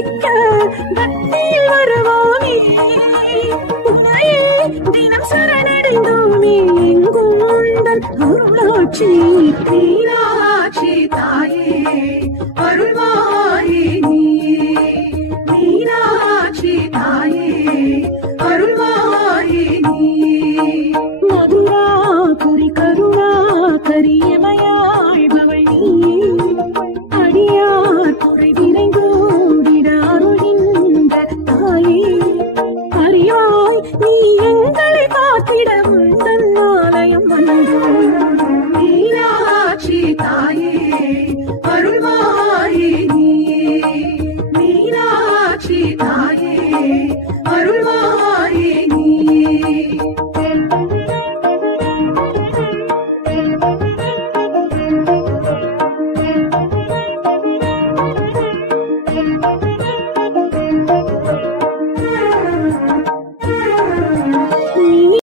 தரிசிக்க பக்தியில் வருவோமே உன்னையே தினம் சரணடைந்தோமே எங்கும் உந்தன் அருளாட்சி மீனாட்சி தாயே அருள்வாயே நீயே மீனாட்சி தாயே அருள்வாயே நீயே மதுராபுரி கருணா கரியமையாழ்பவள் நீயே அடியார் குறை விரைந்தோடிட அருள்கின்ற தாயே அறிவாய் நீ எங்களை காத்திட உந்தன் ஆலயம் வந்தோம் மீனாட்சி தாயே அருள்வாயே நீயே மீனாட்சி தாயே அருள்வாயே